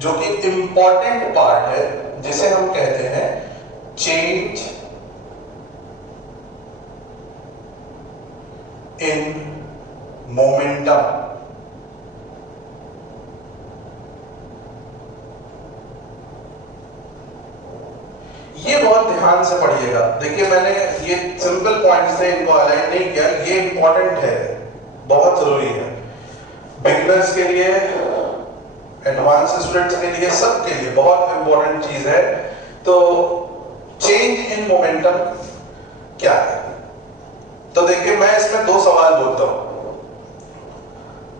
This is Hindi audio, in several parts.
जो कि इंपॉर्टेंट पार्ट है, जिसे हम कहते हैं चेंज इन मोमेंटम। ये बहुत ध्यान से पढ़िएगा। देखिए मैंने ये सिंपल पॉइंट्स से इनको हाईलाइट नहीं किया, ये इंपॉर्टेंट है, बहुत जरूरी है बिगिनर्स के लिए, एडवांस स्टूडेंट्स के लिए, सबके लिए बहुत इंपॉर्टेंट चीज है। तो चेंज इन मोमेंटम क्या है? तो देखिए मैं इसमें दो सवाल बोलता हूं।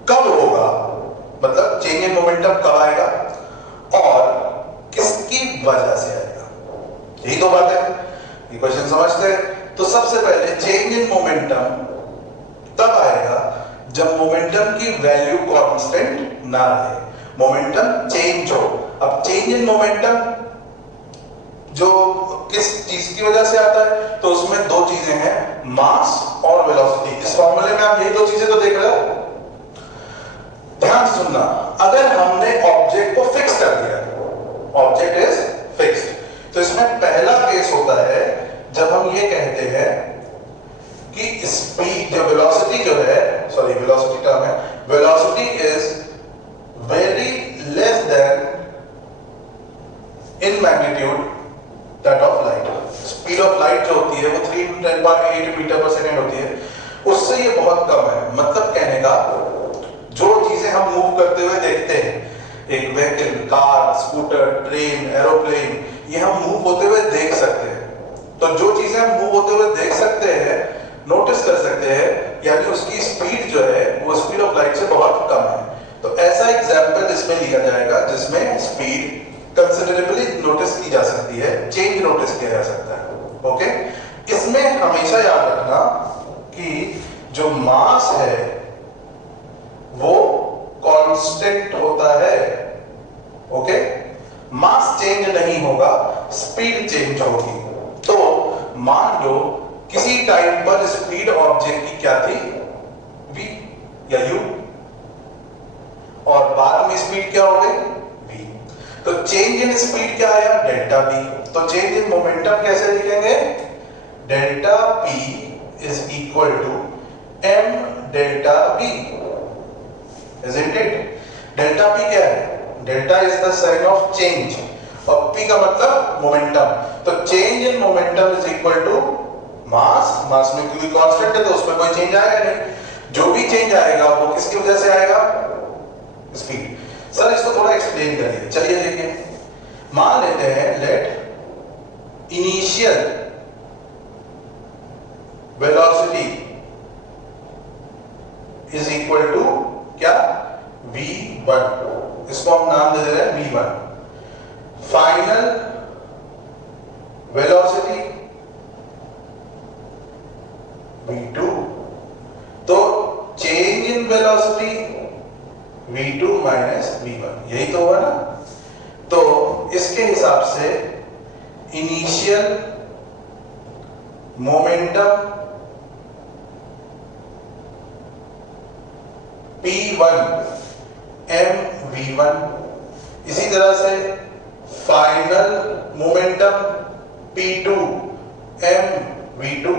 कब होगा, मतलब चेंज इन मोमेंटम कब आएगा और किसकी वजह से आएगा, यही दो बात है। ये क्वेश्चन समझते हैं। तो सबसे पहले चेंज इन मोमेंटम तब आएगा जब मोमेंटम की वैल्यू कांस्टेंट ना रहे, मोमेंटम चेंज हो। अब चेंज इन मोमेंटम जो किस चीज की वजह से आता है, तो उसमें दो चीजें हैं, मास और वेलोसिटी। इस फॉर्मूले में आप यही दो चीजें तो देख रहे हो। ध्यान से सुनना, अगर हमने ऑब्जेक्ट को फिक्स कर दिया, ऑब्जेक्ट इज फिक्स्ड, तो इसमें पहला केस होता है जब हम ये कहते हैं कि स्पीड जो वेलोसिटी जो है, सॉरी वेलोसिटी टर्म है, velocity is very less then in magnitude that of light. Speed of light जो होती है वो 3 × 10⁸ मीटर पर सेकेंड होती है, उससे ये बहुत कम है। मतलब कहने का, जो चीजें हम मूव करते हुए देखते हैं, एक vehicle, car, scooter, train, aeroplane, ये हम मूव होते हुए देख सकते हैं। तो जो चीजें हम मूव होते हुए देख सकते हैं, नोटिस कर सकते हैं, यानी उसकी स्पीड जो है वो स्पीड ऑफ लाइट से बहुत कम है। तो ऐसा एग्जांपल इसमें लिया जाएगा जिसमें स्पीड कंसिडरेबली नोटिस की जा सकती है, चेंज नोटिस किया जा सकता है। ओके, इसमें हमेशा याद रखना कि जो मास है वो कांस्टेंट होता है। ओके, मास चेंज नहीं होगा, स्पीड चेंज होगी। तो मान लो किसी टाइम पर स्पीड ऑब्जेक्ट की क्या थी, v या u, और बाद में स्पीड क्या हो गई, v। तो चेंज इन स्पीड क्या आया, डेल्टा p। तो चेंज इन मोमेंटम कैसे लिखेंगे, delta p is equal to m delta v, isn't it? Delta p क्या है, delta is the sign of change और p का मतलब मोमेंटम। तो change in momentum is equal to mass, mass में क्योंकि कांस्टेंट है तो उसमें कोई चेंज आएगा नहीं, जो भी चेंज आएगा वो किसकी वजह से आएगा, स्पीड। सर इसको थोड़ा एक्सप्लेन करिए। चलिए देखिए, मान लेते हैं let initial velocity is equal to क्या, v1, इसको हम नाम दे रहे हैं v1। Final velocity v2। तो change in velocity v2 minus v1, यही तो हुआ ना। तो इसके हिसाब से इनिशियल मोमेंटम p1 mv1, इसी तरह से फाइनल मोमेंटम p2 mv2।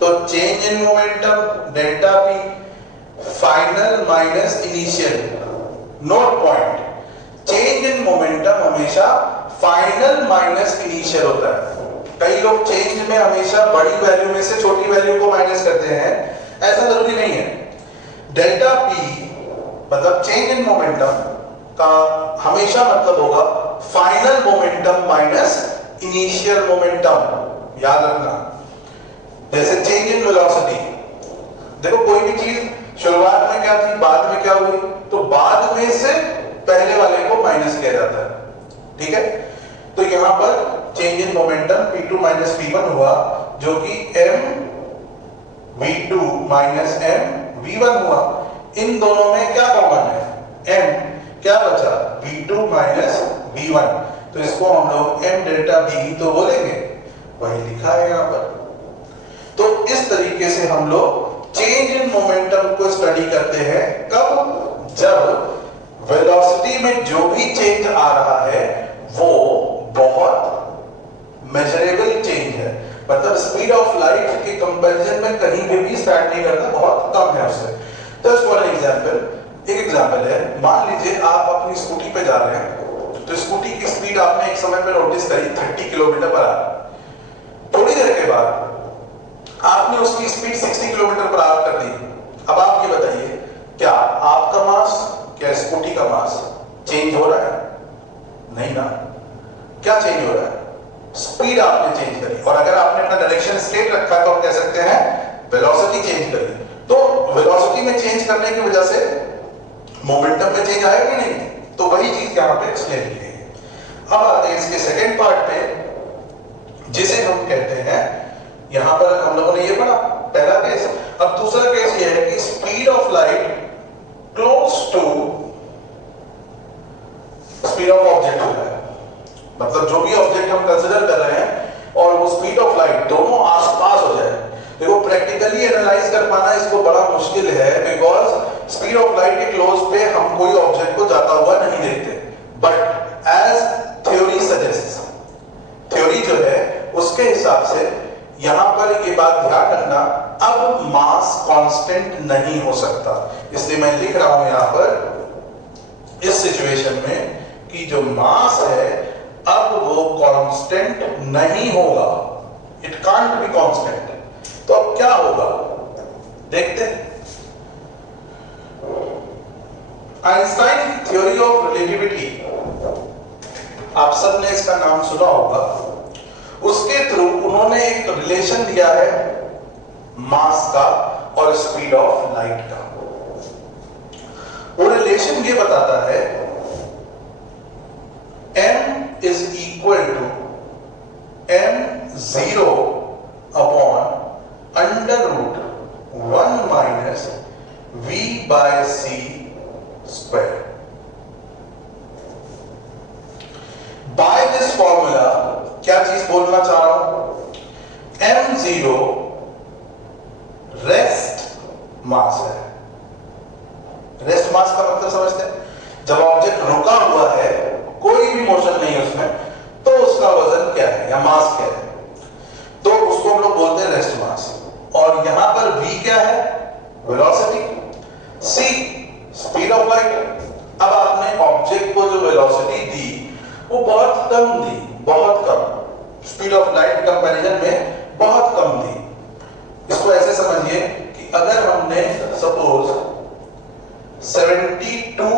तो change in momentum delta p, final minus initial. Note point, change in momentum हमेशा फाइनल माइनस इनिशियल होता है। कई लोग चेंज में हमेशा बड़ी वैल्यू में से छोटी वैल्यू को माइनस करते हैं, ऐसा जरूरी नहीं है। डेल्टा p मतलब चेंज इन मोमेंटम का हमेशा मतलब होगा final momentum minus initial momentum. याद रखना, जैसे चेंज इन वेलोसिटी, देखो कोई भी चीज शुरुआत में क्या थी, बाद में क्या हुई, तो बाद में से पहले वाले को माइनस किया जाता है। ठीक है, तो यहां पर change in momentum p2 minus p1 हुआ, जो कि mv2 माइनस mv1 हुआ। इन दोनों में क्या कॉमन है, m, क्या बचा, v2 माइनस v1। तो इसको हम लोग m डेल्टा v ही तो बोलेंगे, वही लिखा है यहां पर। तो इस तरीके से हम लोग चेंज इन मोमेंटम को स्टडी करते हैं। कब, जब वेलोसिटी वेलोसिटी में जो भी चेंज आ रहा है वो बहुत मेजरेबल चेंज है, मतलब स्पीड ऑफ लाइट के कंपैरिजन में कहीं भी स्टार्ट नहीं करता, बहुत कम है उससे। जस्ट फॉर एग्जांपल, एक एग्जांपल है, मान लीजिए आप अपनी स्कूटी पे जा रहे हैं, तो स्कूटी की स्पीड आपने एक समय पे नोटिस करी 30 किलोमीटर पर आवर। थोड़ी देर के बाद आपने उसकी स्पीड 60 किलोमीटर पर आवर कर दी। अब आप ये बताइए, क्या आपका मास, क्या स्कूटी का मास चेंज हो रहा है? नहीं ना। क्या चेंज हो रहा है? स्पीड आपने चेंज करी। और अगर आपने अपना डायरेक्शन स्ट्रेट रखा तो आप कह सकते हैं वेलोसिटी चेंज करी। तो वेलोसिटी में चेंज करने की वजह से मोमेंटम में चेंज आएगा कि नहीं? तो वही चीज यहां पे एक्सप्लेन की गई। अब आते हैं इसके सेकेंड पार्ट पे, जिसे हम कहते हैं, यहां पर हम लोगों ने ये पढ़ा पहला केस। अब दूसरा केस ये है कि speed of light close to speed of object हो जाए, मतलब जो भी ऑब्जेक्ट हम कंसीडर कर रहे हैं और वो स्पीड ऑफ लाइट दोनों आसपास हो जाए। देखो प्रैक्टिकली एनालाइज कर पाना इसको बड़ा मुश्किल है, बिकॉज स्पीड ऑफ लाइट के क्लोज पे हम कोई ऑब्जेक्ट को जाता हुआ नहीं देखते, but as theory suggest, theory जो है उसके हिसाब से यहां पर ये बात ध्यान रखना, अब मास कांस्टेंट नहीं हो सकता। इसलिए मैं लिख रहा हूं यहां पर इस सिचुएशन में कि जो मास है अब वो कांस्टेंट नहीं होगा, इट कांट बी कांस्टेंट। तो अब क्या होगा देखते हैं। आइंस्टाइन की थ्योरी ऑफ रिलेटिविटी, आप सब ने इसका नाम सुना होगा। उसके थ्रू उन्होंने एक रिलेशन दिया है मास का और स्पीड ऑफ लाइट का। वो रिलेशन ये बताता है m is equal to m0 upon under root 1 minus v by c square. By this formula क्या चीज बोलना चाह रहा हूं, m0 रेस्ट मास है। रेस्ट मास का मतलब समझते हैं, जब ऑब्जेक्ट रुका हुआ है, कोई भी मोशन नहीं है उसमें, तो उसका वजन क्या है या मास क्या है, तो उसको हम लोग बोलते हैं रेस्ट मास। और यहां पर v क्या है, velocity, c speed of light. अब आपने ऑब्जेक्ट को जो वेलोसिटी दी वो बहुत कम दी, बहुत कम, स्पीड ऑफ लाइट कंपैरिजन में बहुत कम दी। इसको ऐसे समझिए कि अगर हमने सपोज 72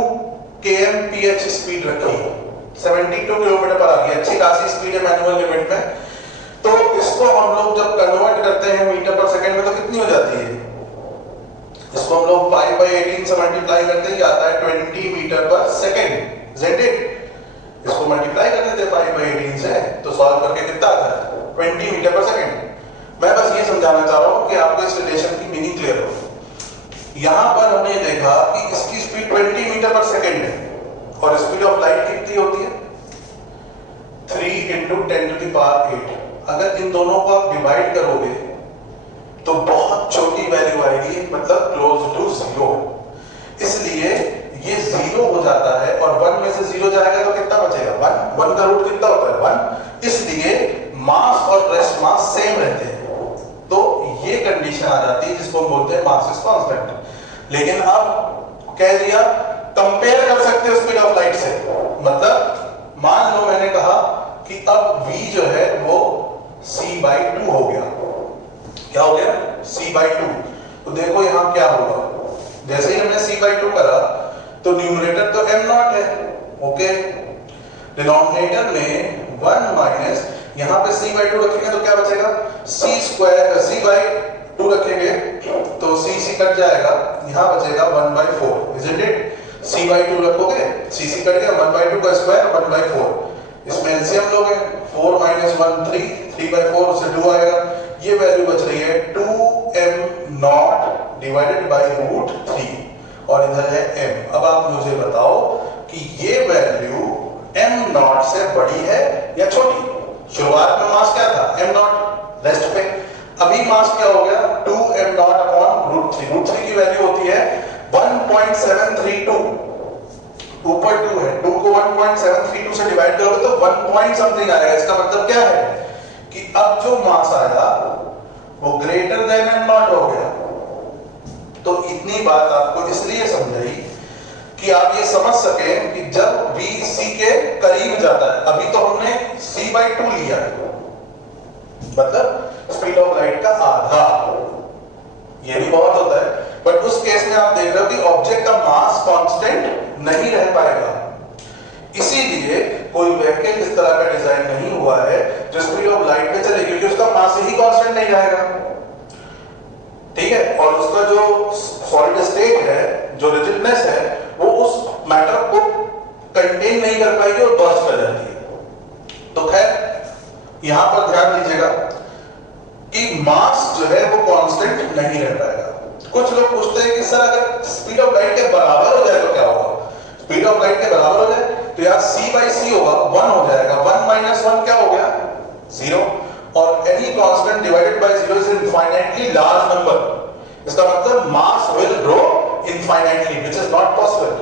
kmph स्पीड रखी, 72 किलोमीटर पर आ गई, अच्छी खासी स्पीड है मैनुअल लिमिट में, तो इसको हम लोग जब कन्वर्ट करते हैं मीटर पर सेकंड में तो कितनी हो जाती है, इसको हम लोग 5/18 से मल्टीप्लाई करते ही आता है 20 metre per second, isn't it? इसको मल्टीप्लाई कर देते 5/18 से, तो सॉल्व करके कितना आता है, 20 मीटर पर सेकंड। मैं बस ये समझाना चाह रहा हूं कि आपको इस रिलेशन की मीनिंग क्लियर हो। यहां पर हमने देखा कि इसकी स्पीड 20 मीटर पर सेकंड है और स्पीड ऑफ लाइट कितनी होती है, 3 × 10⁸। अगर इन दोनों को आप डिवाइड करोगे तो बहुत छोटी वैल्यू आएगी, मतलब क्लोज टू 0। इसलिए ये 0 हो जाता है और 1 में से 0 जाएगा तो कितना बचेगा, 1। 1 का रूट कितना होता है, 1। इसलिए मास और रेस्ट मास सेम रहते हैं। तो ये कंडीशन आ जाती है जिसको हम बोलते हैं मास इज कांस्टेंट। लेकिन अब कह दिया कंपेयर कर सकते हो स्पीड ऑफ लाइट से, मतलब मान लो मैंने कहा कि अब v जो है वो c/2 हो गया। क्या हो गया, c/2। तो देखो यहां क्या होगा, जैसे ही हमने c/2 करा तो न्यूमरेटर तो m0 है, ओके। डिनोमिनेटर में 1 माइनस, यहां पे c/2 रखेंगे तो क्या बचेगा, c/2 रखेंगे तो c कट जाएगा, यहां बचेगा 1/4, इज़न्ट इट? c/2 रखोगे, c कट गया, 1/2 का स्क्वायर 1/4। इसमें एलसीएम लोगे, 4 - 1 3, 3/4 से 2 आएगा। ये वैल्यू बच रही है 2m0 डिवाइडेड बाय √3 और इधर है m। अब आप मुझे बताओ कि ये वैल्यू m0 से बड़ी है या छोटी? शुरुआत में मास क्या था, m0 रेस्ट पे, अभी मास क्या हो गया, 2m0/√3। √3 की वैल्यू होती है 1.732, ऊपर 2 है 1.732 से डिवाइड करोगे तो 1 पॉइंट समथिंग आएगा। इसका मतलब क्या है कि अब जो मास आया वो ग्रेटर देन एम नॉट हो गया। तो इतनी बात आपको इसलिए समझाई कि आप ये समझ सके कि जब v c के करीब जाता है, अभी तो हमने c/2 लिया है, मतलब स्पीड ऑफ लाइट का आधा, ये भी बहुत होता है, बट उस केस में आप देख रहे हो कि ऑब्जेक्ट का मास कांस्टेंट नहीं रह पाएगा। इसीलिए कोई व्हीकल इस तरह का डिजाइन नहीं हुआ है जो स्पीड ऑफ लाइट पे चले, क्योंकि उसका मास ही कांस्टेंट नहीं रहेगा, ठीक है, और उसका जो सॉलिड स्टेट है, जो रिजिडनेस है, वो उस मैटर को कंटेन नहीं कर पाएगी और बर्स्ट कर जाती है। तो खैर यहां पर ध्यान दीजिएगा कि मास जो है वो कांस्टेंट नहीं रह पाएगा। कुछ लोग पूछते हैं कि सर अगर स्पीड ऑफ लाइट के बराबर हो जाए तो क्या होगा? स्पीड ऑफ लाइट के बराबर हो जाए तो यार c/c होगा, 1 हो जाएगा, 1 - 1 क्या हो गया? 0, और any constant divided by 0 is infinitely large number। इसका मतलब mass will grow infinitely, which is not possible।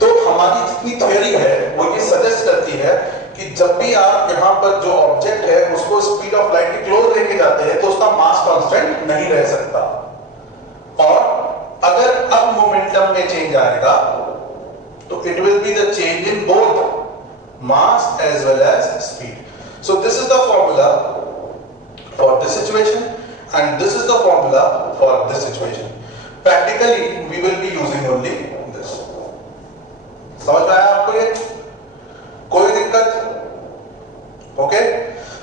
तो हमारी जितनी थ्योरी है वो ये सजेस्ट करती है कि जब भी आप यहाँ पर जो ऑब्जेक्ट है उसको स्पीड ऑफ लाइट के क्लोज लेके जाते हैं तो उसका मास कांस्टेंट नहीं रह सकता, और अगर अब मोमेंटम में चेंज आएगा तो it will be the change in both mass as well as speed. So this is the formula for this situation and this is the formula for this situation. Practically we will be using only this. समझ में आया आपको ये? कोई दिक्कत? Okay?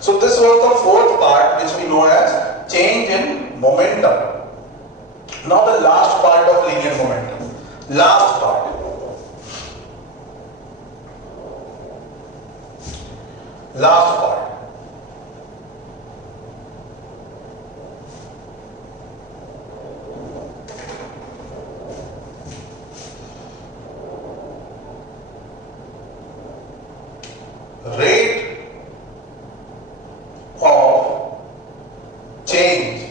So this was the fourth part which we know as change in momentum. Now the last part of linear momentum. Last part. Last part. Rate of change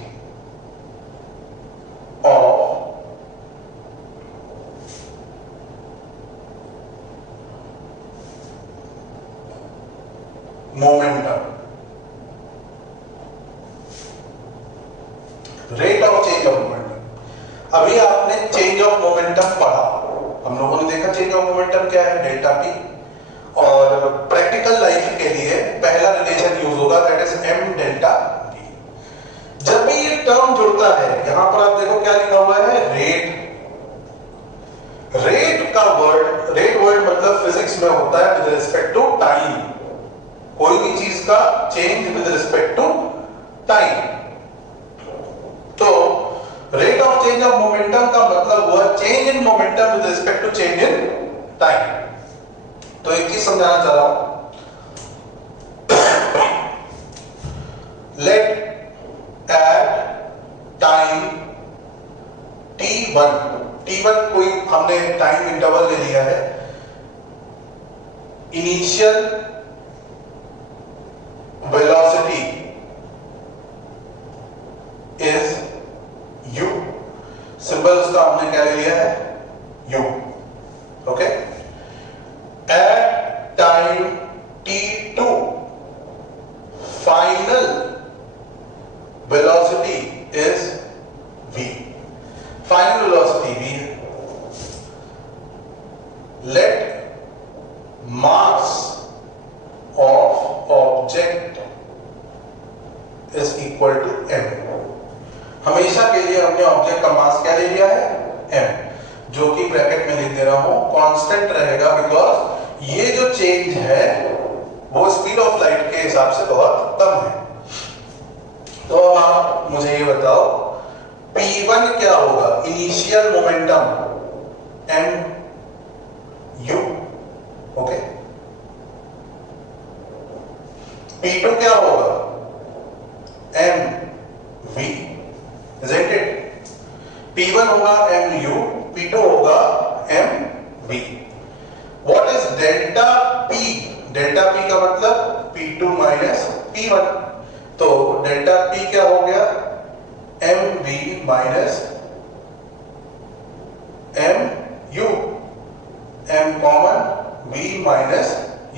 of momentum। Rate of change of momentum. अभी आपने चेंज ऑफ मोमेंटम पढ़ा, हम लोगों ने देखा चेंज ऑफ मोमेंटम क्या है, डेल्टा पी, और प्रैक्टिकल लाइफ के लिए पहला रिलेशन यूज होगा that is m delta p। जब भी ये टर्म जुड़ता है, यहां पर आप देखो क्या लिखा हुआ है, रेट। रेट का वर्ड, रेट वर्ड मतलब फिजिक्स में होता है विद रिस्पेक्ट टू टाइम, कोई भी चीज का change with respect to time. तो rate of change of momentum का मतलब हुआ change in momentum with respect to change in time. तो एक चीज समझाना चाह रहा हूं, लेट एट टाइम t1 कोई हमने टाइम इंटरवल ले लिया है, initial velocity is u, symbol उसका हमने क्या ले लिया है, u, okay. At time t2 final velocity is v, final velocity v है। Let mass of object is equal to m। हमेशा के लिए हमने ऑब्जेक्ट का मास क्या ले लिया है, m, जो कि ब्रैकेट में लिख दे रहा हूं, कांस्टेंट रहेगा बिकॉज ये जो चेंज है वो स्पीड ऑफ लाइट के हिसाब से बहुत कम है। तो अब आप मुझे ये बताओ P1 क्या होगा, initial momentum m u, okay. P2 क्या होगा, m v, isn't it? P1 होगा m u, P2 होगा m v। What is delta p? Delta p का मतलब P2 माइनस P1। तो डेल्टा p क्या हो गया, mv minus mu, m common v minus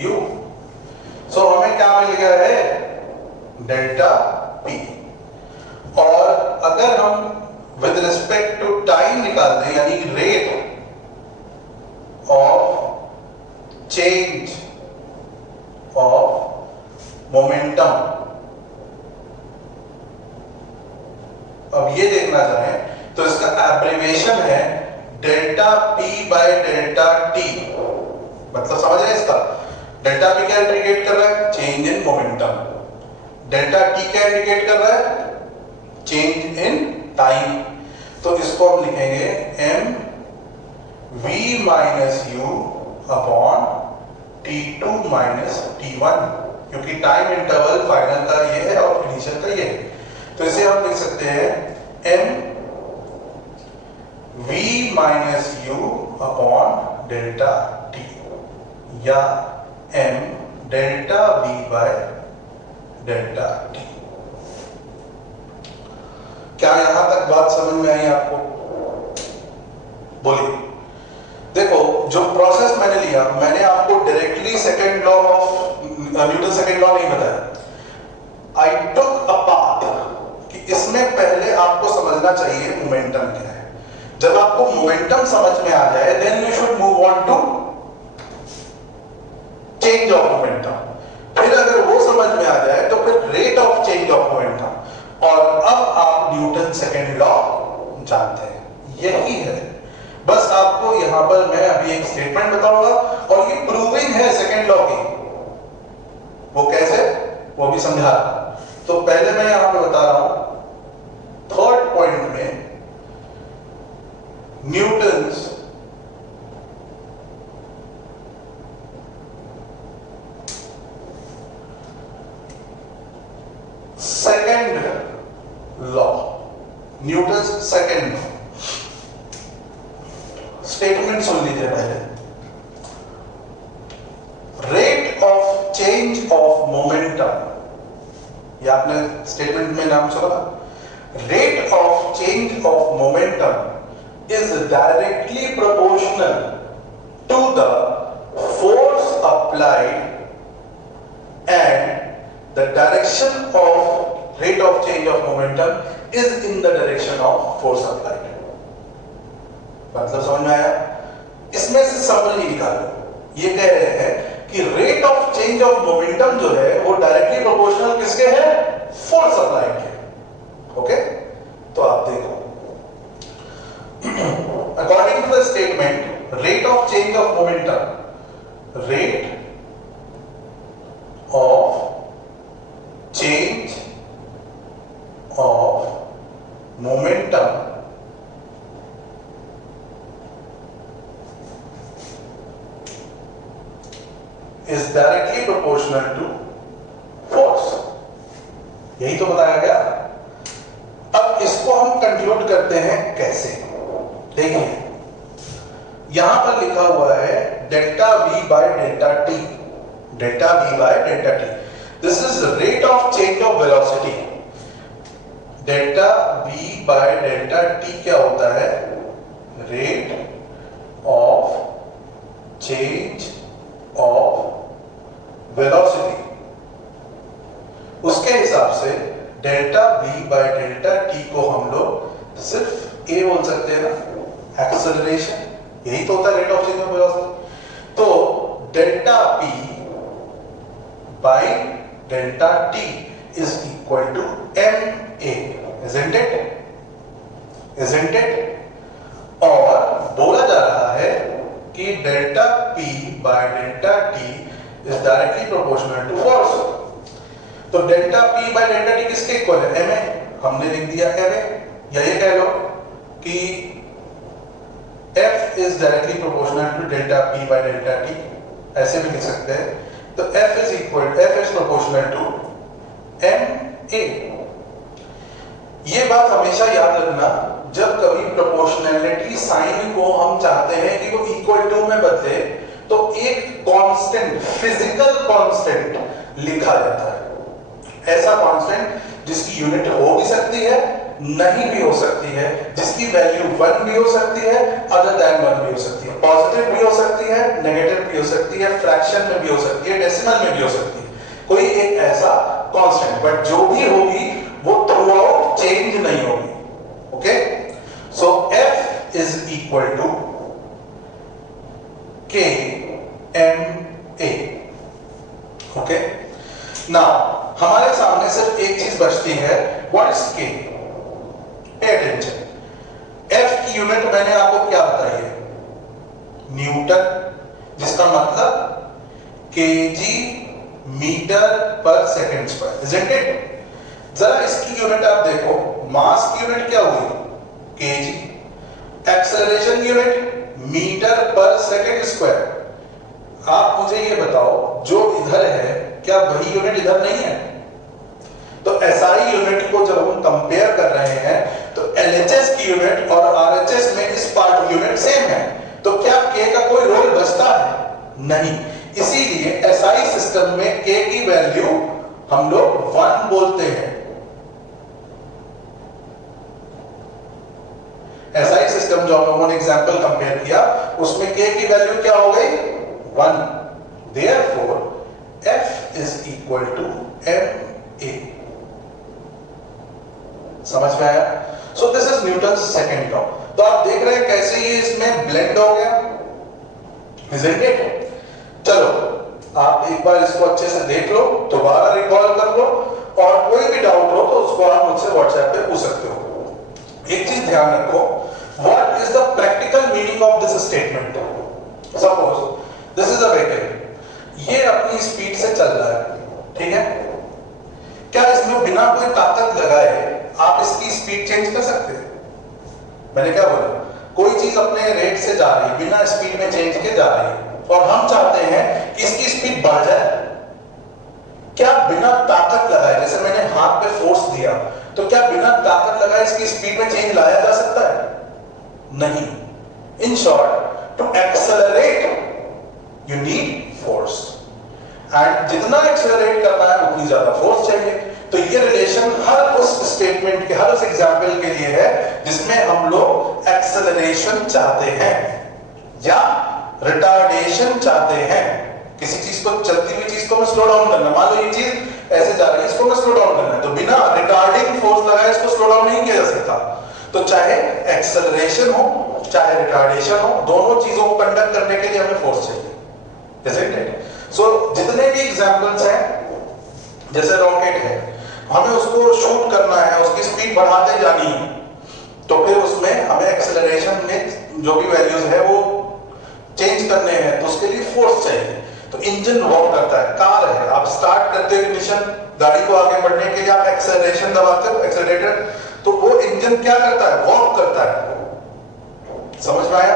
u। सो हमें क्या मिल गया है, डेल्टा p। और अगर हम विद रिस्पेक्ट टू टाइम निकाल दें, यानी rate of change of momentum, अब ये देखना चाहें तो इसका एब्रिविएशन है delta p by delta t। मतलब समझ रहे हैं इसका, डेल्टा p क्या इंडिकेट कर रहा है, change in momentum. Delta t क्या इंडिकेट कर रहा है, चेंज इन टाइम। तो इसको हम लिखेंगे m v minus u upon t2 minus t1, क्योंकि टाइम इंटरवल फाइनल का ये है और इनिशियल का ये है। तो इसे हम लिख सकते हैं m v minus u upon delta t, या m delta v bye delta t। क्या यहां तक बात समझ में आई आपको? बोलिए। देखो, जो प्रोसेस मैंने लिया, मैंने आपको directly second law of Newton second law नहीं बताया। आई टुक अ पाथ कि इसमें पहले आपको समझना चाहिए मोमेंटम क्या है। जब आपको मोमेंटम समझ में आ जाए, then you should move on to change of momentum. फिर अगर वो समझ में आ जाए तो फिर rate of change of momentum, और अब आप न्यूटन सेकंड लॉ जानते हैं। यही है, बस आपको यहां पर मैं अभी एक स्टेटमेंट बताऊंगा और ये प्रूविंग है सेकंड लॉ की। वो कैसे, वो भी समझा। तो पहले मैं यहां पे बता रहा हूं, थर्ड पॉइंट में Newton's second law, Newton's second law. Statement सुन लीजिए पहले। Rate of change of momentum, ये आपने स्टेटमेंट में नाम सुना, rate of change of momentum is directly proportional to the force applied and the direction of rate of change of momentum is in the direction of force applied। मतलब समझ में आया? इसमें से समरी निकालो। ये कह रहे हैं कि rate of change of momentum जो है वो डायरेक्टली प्रोपोर्शनल किसके है, फोर्स अप्लाइड के। ओके, तो आप देखो, according to the statement, rate of change of momentum, rate of change of momentum is directly proportional to force। यही तो बताया गया। अब इसको हम कंक्लूड करते हैं कैसे, देखिए यहां पर लिखा हुआ है delta v bye delta t, delta v bye delta t, this is rate of change of velocity. Delta v bye delta t क्या होता है, rate of change of velocity. उसके हिसाब से delta v bye delta t को हम लोग सिर्फ a बोल सकते हैं ना, एक्सेलरेशन, यही तो होता है rate of change of velocity. तो delta p by delta t is equal to ma, isn't it? Isn't it? और बोला जा रहा है कि delta p by delta t is directly proportional to force. तो delta p by delta t किसके इक्वल है, ma, हमने लिख दिया ma, या ये कह लो कि f is directly proportional to delta p by delta t, ऐसे भी लिख सकते हैं। तो f is proportional to ma। ये बात हमेशा याद रखना, जब कभी प्रोपोर्शनैलिटी साइन को हम चाहते हैं कि वो इक्वल टू में बदले, तो एक कांस्टेंट, फिजिकल कांस्टेंट लिखा जाता है। ऐसा कांस्टेंट जिसकी यूनिट हो भी सकती है, नहीं भी हो सकती है, जिसकी वैल्यू 1 भी हो सकती है, अदर देन 1 भी हो सकती है, पॉजिटिव भी हो सकती है, नेगेटिव भी हो सकती है, फ्रैक्शन में भी हो सकती है, डेसिमल में भी हो सकती है, कोई एक ऐसा कांस्टेंट, बट जो भी होगी वो थ्रू आउट चेंज नहीं होगी। Okay, so F is equal to K M A। Okay, now हमारे सामने सिर्फ एक चीज बचती है, what is K? Pay attention. F की यूनिट मैंने आपको क्या बताई है? न्यूटन, जिसका मतलब KG metre per second square, isn't it? जरा इसकी यूनिट आप देखो, मास की यूनिट क्या हुई? KG, acceleration unit metre per second square. आप मुझे ये बताओ, जो इधर है क्या वही यूनिट इधर नहीं है? तो एसआई यूनिट को जब हम कंपेयर कर रहे हैं तो एलएचएस की यूनिट और आरएचएस में इस पार्ट यूनिट सेम है, तो क्या के का कोई रोल बचता है? नहीं। इसीलिए एसआई सिस्टम में के की वैल्यू हम लोग 1 बोलते हैं। एसआई सिस्टम जो हम लोगों ने एग्जांपल कंपेयर किया उसमें के की वैल्यू क्या हो गई? 1। Therefore F is equal to ma। समझ में आया? So this is Newton second law. तो आप देख रहे हैं कैसे ये इसमें ब्लेंड हो गया, isn't it? चलो आप एक बार इसको अच्छे से देख लो, दोबारा रिकॉल कर लो, और कोई भी डाउट हो तो उसको आप मुझसे व्हाट्सएप पे पूछ सकते हो। एक चीज ध्यान रखो, what is the practical meaning of this statement? Suppose this is a vehicle, ये अपनी स्पीड से चल रहा है, ठीक है? क्या इसमें बिना कोई ताकत लगाए आप इसकी स्पीड चेंज कर सकते हैं? मैंने क्या बोला? कोई चीज अपने रेट से जा रही है, बिना स्पीड में चेंज के जा रही है, और हम चाहते हैं कि इसकी स्पीड बढ़ जाए। क्या बिना ताकत लगाए, जैसे मैंने हाथ पे फोर्स दिया, तो क्या बिना ताकत लगाए इसकी स्पीड में चेंज लाया जा सकता है? नहीं। In short, to accelerate you need force, and जितना एक्सेलरेट करना है उतनी ज्यादा फोर्स चाहिए। तो ये रिलेशन हर उस स्टेटमेंट के, हर उस एग्जाम्पल के लिए है जिसमें हम लोग एक्सेलरेशन चाहते हैं या रिटार्डेशन चाहते हैं। किसी चीज को, चलती हुई चीज को मैं स्लो डाउन करना, मान लो ये चीज ऐसे जा रही है, इसको मैं स्लो डाउन करना है, तो बिना रिटार्डिंग फोर्स लगाए इसको स्लो डाउन नहीं किया जा सकता। तो चाहे एक्सेलरेशन हो चाहे रिटार्डेशन हो, दोनों चीजों को कंडक्ट करने के लिए हमें फोर्स चाहिए, isn't it? सो जितने भी एग्जाम्पल्स हैं, जैसे रॉकेट है, हमें उसको शूट करना है, उसकी स्पीड बढ़ाते जानी है, तो फिर उसमें हमें एक्सेलरेशन में जो भी वैल्यूज है वो चेंज करने हैं, तो उसके लिए फोर्स चाहिए। तो इंजन वर्क करता है, कार है, आप स्टार्ट करते हो इग्निशन, गाड़ी को आगे बढ़ने के लिए आप एक्सेलरेशन दबाते हो, एक्सेलरेटर, तो वो इंजन क्या करता है? वर्क करता है। समझ में आया?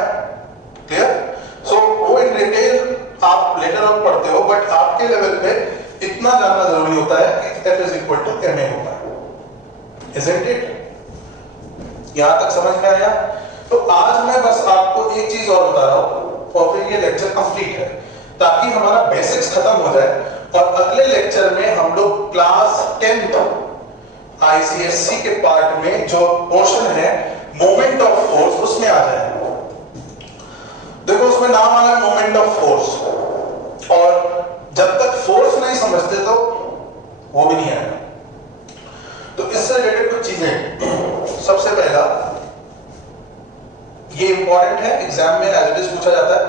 क्लियर? सो वो इन डिटेल आप लेटर ऑन पढ़ते हो, बट आपके लेवल पे इतना जानना जरूरी होता है कि F is equal to ma होता है, isn't it? यहां तक समझ में आया? तो आज मैं बस आपको एक चीज और बता रहा हूं और फिर ये लेक्चर कंप्लीट है, ताकि हमारा बेसिक्स खत्म हो जाए और अगले लेक्चर में हम लोग क्लास 10th ICSE के पार्ट में जो पोर्शन है मोमेंट ऑफ फोर्स, उसमें आ जाए। देखो उसमें नाम आ रहा है मोमेंट ऑफ फोर्स, और जब तक फोर्स नहीं समझते तो वो भी नहीं आएगा। तो इससे रिलेटेड कुछ चीजें, सबसे पहला ये इंपॉर्टेंट है, एग्जाम में एज इट इज पूछा जाता है,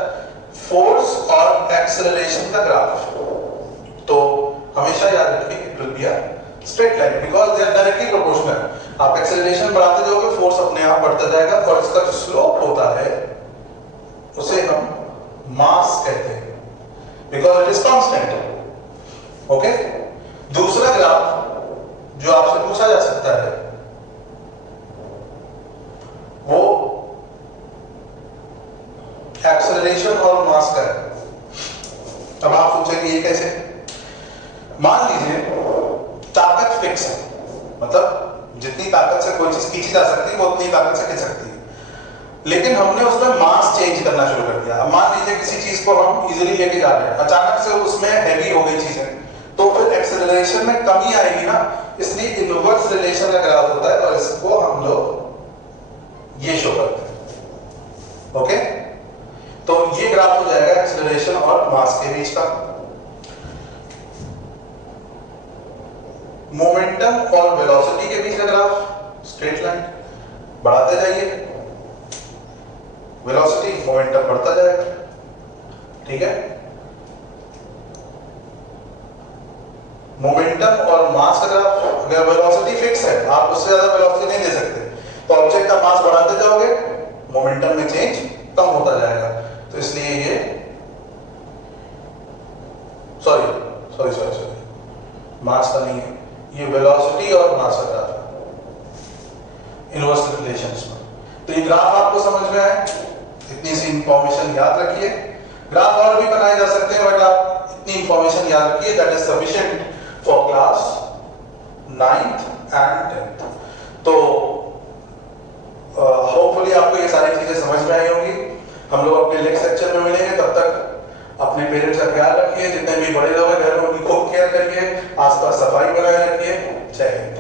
फोर्स और एक्सेलरेशन का ग्राफ। तो हमेशा याद रखिए it will be a straight line because they are directly proportional. आप एक्सेलरेशन बढ़ाते जाओगे, फोर्स अपने आप बढ़ता जाएगा, और इसका जो स्लोप होता है उसे हम मास कहते हैं because it is constant. Okay, दूसरा ग्राफ जो आपसे पूछा जा सकता है वो एक्सेलरेशन और मास का है। अब आप सोचेंगे ये कैसे? मान लीजिए ताकत फिक्स है, मतलब जितनी ताकत से कोई चीज खींची जा सकती है वो उतनी ताकत से खींच सकती है, लेकिन हमने उसमें मास चेंज करना शुरू कर दिया। अब मान लीजिए किसी चीज को हम इजीली लेके जा रहे हैं, अचानक से उसमें हैवी हो गई चीजें, तो फिर एक्सेलरेशन में कमी आएगी ना, इसलिए इनवर्स रिलेशन का ग्राफ होता है और इसको हम लोग ये शो करते हैं। ओके, तो ये ग्राफ हो जाएगा एक्सेलरेशन और मास के बीच का। मोमेंटम और वेलोसिटी के बीच का ग्राफ स्ट्रेट लाइन, बढ़ाते जाइए, वेलोसिटी मोमेंटम बढ़ता जाएगा, ठीक है। मोमेंटम और मास का ग्राफ, अगर वेलोसिटी फिक्स है, आप उससे ज्यादा वेलोसिटी नहीं दे सकते, तो ऑब्जेक्ट का मास बढ़ाते जाओगे, मोमेंटम में चेंज कम होता जाएगा। तो इसलिए ये सॉरी मास का नहीं है, ये वेलोसिटी और मास का ग्राफ है इनवर्स रिलेशंस में। तो ये ग्राफ आपको समझ में आए, इतनी सी इंफॉर्मेशन याद रखिए। ग्राफ और भी बनाए जा सकते हैं, बट आप इतनी इंफॉर्मेशन याद रखिए, that is sufficient for class 9th and 10th। तो होपफुली आपको ये सारी चीजें समझ में आई होंगी। हम लोग अपने नेक्स्ट सेक्शन में मिलेंगे, तब तक अपने पेरेंट्स का ख्याल रखिए, जितने भी बड़े लोग हैं घर में उनकी खूब केयर करिए, आसपास सफाई बनाए रखिए। जय हिंद।